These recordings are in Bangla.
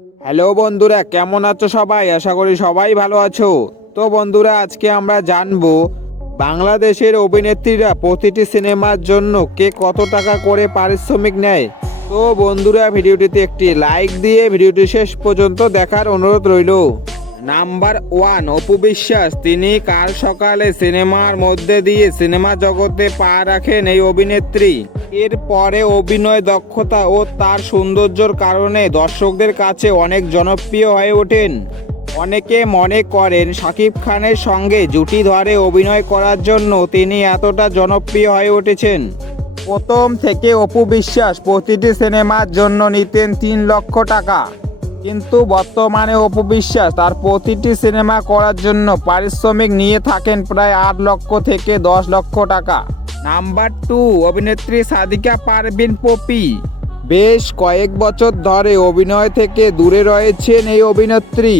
হ্যালো বন্ধুরা, কেমন আছো সবাই? আশা করি সবাই ভালো আছো। তো বন্ধুরা, আজকে আমরা জানবো বাংলাদেশের অভিনেত্রীরা প্রতিটি সিনেমার জন্য কে কত টাকা করে পারিশ্রমিক নেয়। তো বন্ধুরা, ভিডিওটিতে একটি লাইক দিয়ে ভিডিওটি শেষ পর্যন্ত দেখার অনুরোধ রইল। নাম্বার 1, অপু বিশ্বাস। তিনি কাল সকালে সিনেমার মধ্যে দিয়ে সিনেমা জগতে পা রাখেন এই অভিনেত্রী। এরপরে অভিনয় দক্ষতা ও তার সৌন্দর্যের কারণে দর্শকদের কাছে অনেক জনপ্রিয় হয়ে ওঠেন। অনেকে মনে করেন শাকিব খানের সঙ্গে জুটি ধরে অভিনয় করার জন্য তিনি এতটা জনপ্রিয় হয়ে উঠেছেন। প্রথম থেকে অপু বিশ্বাস প্রতিটি সিনেমার জন্য নিতেন 3 লক্ষ টাকা, কিন্তু বর্তমানে অপু বিশ্বাস তার প্রতিটি সিনেমা করার জন্য পারিশ্রমিক নিয়ে থাকেন প্রায় 8 লক্ষ থেকে 10 লক্ষ টাকা। নাম্বার 2, অভিনেত্রী সাদিকা পারভিন পপি। বেশ কয়েক বছর ধরে অভিনয় থেকে দূরে রয়েছেন এই অভিনেত্রী।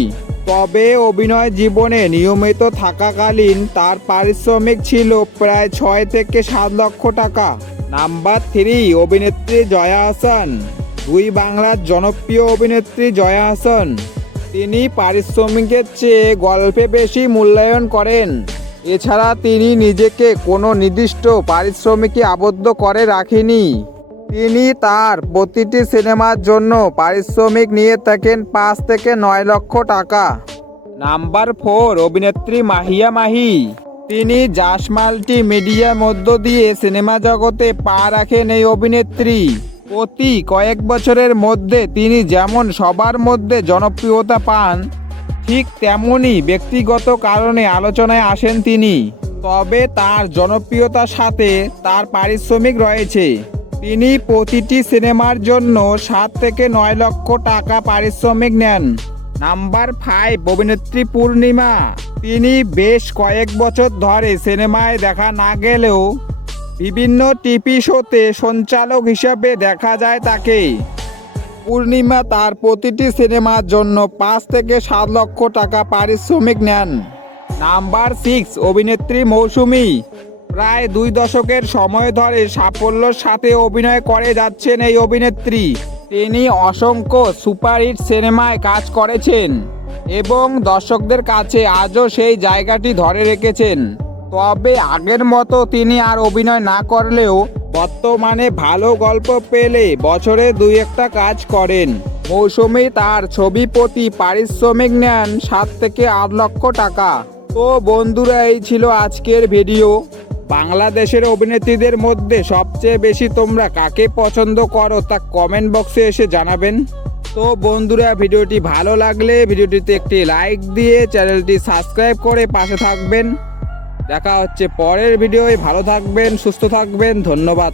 তবে অভিনয় জীবনে নিয়মিত থাকাকালীন তার পারিশ্রমিক ছিল প্রায় 6 থেকে 7 লক্ষ টাকা। নাম্বার 3, অভিনেত্রী জয়া আহসান। বাংলার জনপ্রিয় অভিনেত্রী জয়া আহসান। তিনি পারিশ্রমিকের চেয়ে গল্পে বেশি মূল্যায়ন করেন। এছাড়া তিনি নিজেকে কোনো নির্দিষ্ট পারিশ্রমিকে আবদ্ধ করে রাখেনি। তিনি তার প্রতিটি সিনেমার জন্য পারিশ্রমিক নিয়ে থাকেন 5 থেকে 9 লক্ষ টাকা। নাম্বার 4, অভিনেত্রী মাহিয়া মাহি। তিনি জাস মাল্টি মিডিয়ার মধ্য দিয়ে সিনেমা জগতে পা রাখেন এই অভিনেত্রী। প্রতি কয়েক বছরের মধ্যে তিনি যেমন সবার মধ্যে জনপ্রিয়তা পান, ঠিক তেমনই ব্যক্তিগত কারণে আলোচনায় আসেন তিনি। তবে তার জনপ্রিয়তার সাথে তার পারিশ্রমিক রয়েছে। তিনি প্রতিটি সিনেমার জন্য 7 থেকে 9 লক্ষ টাকা পারিশ্রমিক নেন। নাম্বার 5, অভিনেত্রী পূর্ণিমা। তিনি বেশ কয়েক বছর ধরে সিনেমায় দেখা না গেলেও বিভিন্ন টিভি শোতে সঞ্চালক হিসাবে দেখা যায় তাকে। পূর্ণিমা তার প্রতিটি সিনেমার জন্য 5 থেকে 7 লক্ষ টাকা পারিশ্রমিক নেন। নাম্বার 6, অভিনেত্রী মৌসুমী। প্রায় 2 দশকের সময় ধরে সাফল্যের সাথে অভিনয় করে যাচ্ছেন এই অভিনেত্রী। তিনি অসংখ্য সুপারহিট সিনেমায় কাজ করেছেন এবং দর্শকদের কাছে আজও সেই জায়গাটি ধরে রেখেছেন। তবে আগের মতো তিনি আর অভিনয় না করলেও বর্তমানে ভালো গল্প পেলে বছরে 2-1টা কাজ করেন। মৌসুমী তার ছবি প্রতি পারিশ্রমিক নেন 7 থেকে 8 লক্ষ টাকা। তো বন্ধুরা, এই ছিল আজকের ভিডিও। বাংলাদেশের অভিনেত্রীদের মধ্যে সবচেয়ে বেশি তোমরা কাকে পছন্দ করো তা কমেন্ট বক্সে এসে জানাবেন। তো বন্ধুরা, ভিডিওটি ভালো লাগলে ভিডিওটিতে একটি লাইক দিয়ে চ্যানেলটি সাবস্ক্রাইব করে পাশে থাকবেন। দেখা হচ্ছে পরের ভিডিওয়। ভালো থাকবেন, সুস্থ থাকবেন। ধন্যবাদ।